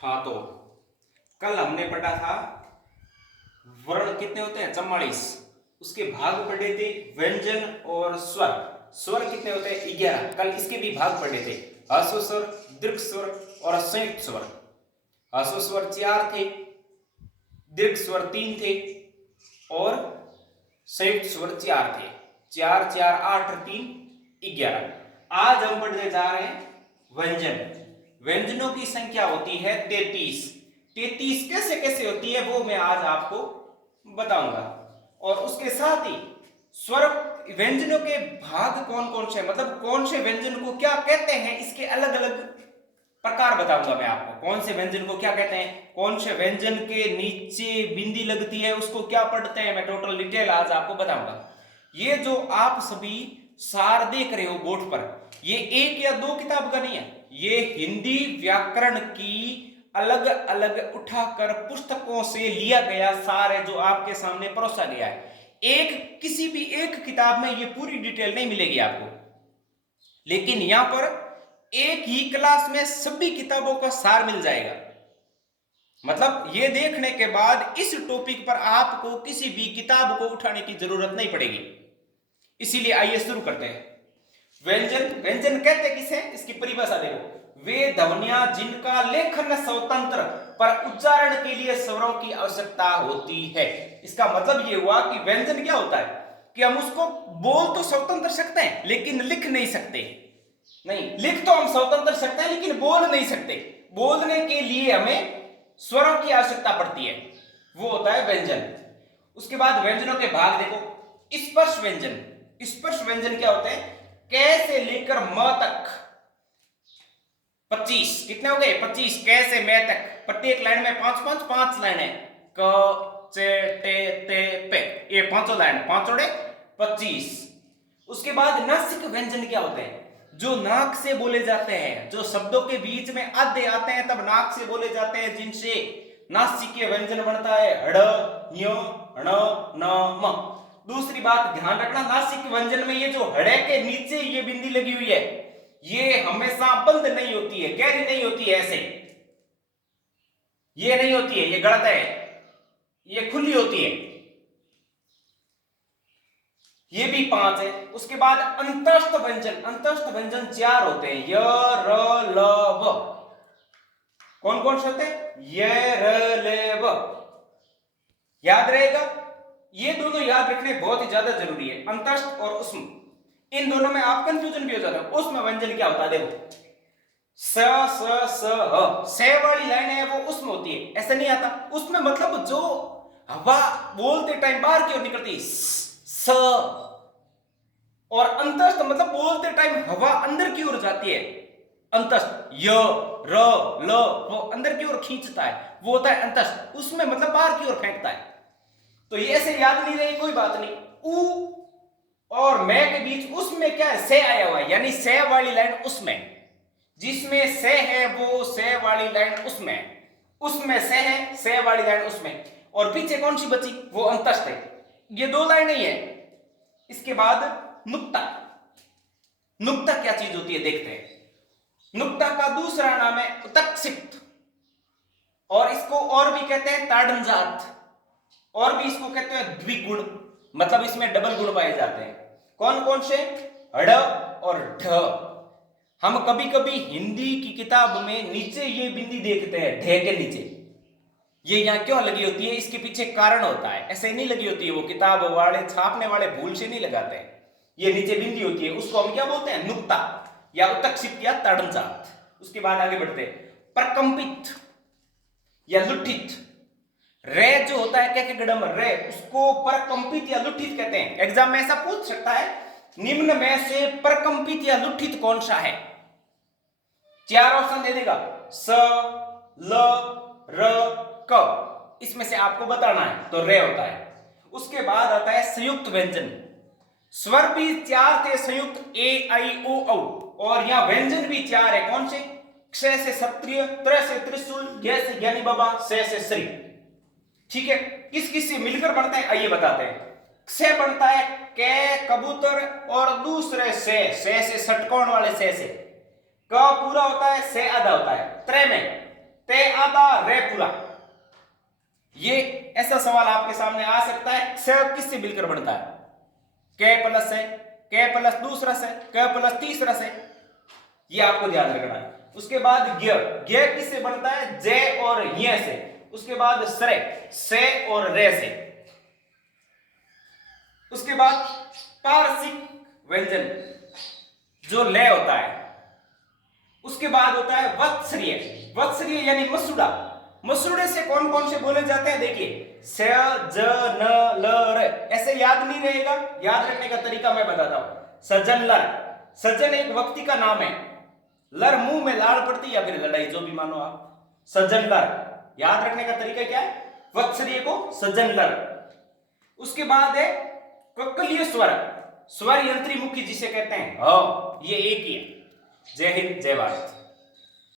हाँ, तो कल हमने पढ़ा था वर्ण कितने होते हैं 44। उसके भाग पढ़े थे व्यंजन और स्वर। स्वर कितने होते हैं 11। कल इसके भी भाग पढ़े थे ह्रस्व स्वर, दीर्घ स्वर और संयुक्त स्वर। ह्रस्व स्वर 4 थे, दीर्घ स्वर 3 थे और संयुक्त स्वर 4 थे। 4 4 8 3 11। आज हम पढ़ने जा रहे हैं व्यंजन। व्यंजनों की संख्या होती है 33। 33 कैसे कैसे होती है वो मैं आज आपको बताऊंगा। और उसके साथ ही स्वर व्यंजनों के भाग कौन कौन से, मतलब कौन से व्यंजन को क्या कहते हैं, इसके अलग अलग प्रकार बताऊंगा मैं आपको। कौन से व्यंजन को क्या कहते हैं, कौन से व्यंजन के नीचे बिंदी लगती है उसको क्या पढ़ते हैं, मैं टोटल डिटेल आज आपको बताऊंगा। ये जो आप सभी सार देख रहे हो बोर्ड पर, ये एक या दो किताब का नहीं है, ये हिंदी व्याकरण की अलग अलग उठाकर पुस्तकों से लिया गया सार है जो आपके सामने परोसा गया है। एक किसी भी एक किताब में ये पूरी डिटेल नहीं मिलेगी आपको, लेकिन यहां पर एक ही क्लास में सभी किताबों का सार मिल जाएगा। मतलब ये देखने के बाद इस टॉपिक पर आपको किसी भी किताब को उठाने की जरूरत नहीं पड़ेगी। इसीलिए आइए शुरू करते हैं। व्यंजन, व्यंजन कहते किसे, इसकी परिभाषा देखो। वे ध्वनियां जिनका लेखन स्वतंत्र पर उच्चारण के लिए स्वरों की आवश्यकता होती है। इसका मतलब ये हुआ कि व्यंजन क्या होता है कि हम उसको बोल तो स्वतंत्र सकते हैं लेकिन लिख नहीं सकते। नहीं, लिख तो हम स्वतंत्र सकते हैं लेकिन बोल नहीं सकते। बोलने के लिए हमें स्वरों की आवश्यकता पड़ती है, वो होता है व्यंजन। उसके बाद व्यंजनों के भाग देखो। स्पर्श व्यंजन। स्पर्श व्यंजन क्या होते हैं, क से लेकर म तक 25। कितने हो गए 25, क से म तक। प्रत्येक लाइन में 5 लाइन है। क चे टे ते पे, ये पांचों लाइन, पांचों 25। उसके बाद नासिक व्यंजन क्या होते हैं, जो नाक से बोले जाते हैं, जो शब्दों के बीच में आधे आते हैं तब नाक से बोले जाते हैं, जिनसे नासिकीय व्यंजन बनता है ड़ ञ ण न म। दूसरी बात ध्यान रखना, नासिक व्यंजन में ये जो हड़े के नीचे ये बिंदी लगी हुई है, ये हमेशा बंद नहीं होती है, गहरी नहीं होती है, ऐसे ये नहीं होती है, ये गलत है, ये खुली होती है। ये भी 5 है। उसके बाद अंतस्थ व्यंजन। अंतस्थ व्यंजन 4 होते हैं, य र ल व। कौन कौन से होते हैं, य र ल व। याद रहेगा, ये दोनों याद रखने बहुत ही ज्यादा जरूरी है, अंतस्थ और उष्म। इन दोनों में आप कंफ्यूजन भी हो जाता है। उष्म व्यंजन क्या होता है, देखो स स स ह, से वाली लाइन है वो उष्म होती है, ऐसा नहीं आता। उसमें मतलब जो हवा बोलते टाइम बाहर की ओर निकलती है, स। और अंतस्थ मतलब बोलते टाइम हवा अंदर की ओर जाती है, अंतस्थ। य र ल वो अंदर की ओर खींचता है, वो होता है अंतस्थ। उसमें मतलब बाहर की ओर फेंकता है। तो ये ऐसे याद नहीं रही कोई बात नहीं। उ और मैं के बीच उसमें क्या है, से आया हुआ है, यानी से वाली लाइन उसमें, जिसमें से है वो से वाली लाइन उसमें से है, से वाली लाइन उसमें, और पीछे कौन सी बची, वो अंतस्थ है। ये दो लाइन नहीं है। इसके बाद नुक्ता। नुक्ता क्या चीज होती है देखते हैं। नुक्ता का दूसरा नाम है उत्क्षिप्त, और इसको और भी कहते हैं ताड़नजात, और भी इसको कहते हैं द्विगुण, मतलब इसमें डबल गुण पाए जाते हैं। कौन कौन से, ड़ और ढ। हम कभी कभी हिंदी की किताब में नीचे ये बिंदी देखते हैं, ढ के नीचे। ये यहां क्यों लगी होती है, इसके पीछे कारण होता है, ऐसे नहीं लगी होती है, वो किताब वाले छापने वाले भूल से नहीं लगाते हैं। ये नीचे बिंदी होती है, उसको हम क्या बोलते हैं, नुक्ता या उत्क्षिप्त या ताड़नजात। उसके बाद आगे बढ़ते हैं, प्रकंपित या लुठित। रे जो होता है क्या के गड़म रे, उसको प्रकंपित या लुठित कहते हैं। एग्जाम में ऐसा पूछ सकता है, निम्न में से प्रकंपित या लुठित कौन सा है। 4 ऑप्शन दे देगा, स ल र क। इसमें से आपको बताना है, तो रे होता है। उसके बाद आता है संयुक्त व्यंजन। स्वर भी 4 थे संयुक्त, ए आई ओ औ, और यहां व्यंजन भी 4 है। कौन से, क्ष से क्षत्रिय, त्र से त्रिशूल, ज्ञ से ज्ञानी बाबा, से श्री। ठीक है, किस किस से मिलकर बनते हैं आइए बताते हैं। से बनता है क कबूतर, और दूसरे से षटकोण वाले से क पूरा होता है, से आधा होता है। त्र में ते आधा रे पूरा। ये ऐसा सवाल आपके सामने आ सकता है। क्ष किससे मिलकर बनता है? क प्लस से, क प्लस दूसरा से, क प्लस तीसरा से। ये आपको ध्यान रखना है। उसके बाद ज्ञ, ज्ञ किससे बनता है? जे और य से। उसके बाद श्रे, से और रे से। उसके बाद पारसिक व्यंजन जो ले होता है। उसके बाद होता है वत्सरीय, वत्सरीय यानी मसूड़ा। मसूड़े से कौन कौन से बोले जाते हैं? देखिए स, ज, न, ल, र। ऐसे याद नहीं रहेगा, याद रखने का तरीका मैं बताता हूं। सजन लर, सजन एक व्यक्ति का नाम है। लर मुंह में लाड़ पड़ती या फिर लड़ाई, जो भी मानो आप। सजन लर, याद रखने का तरीका क्या है? वत्सरीय को सजन लर। उसके बाद है कक्कलीय स्वर, स्वर यंत्री मुखी जिसे कहते हैं। ये एक ही है। जय हिंद, जय भारत।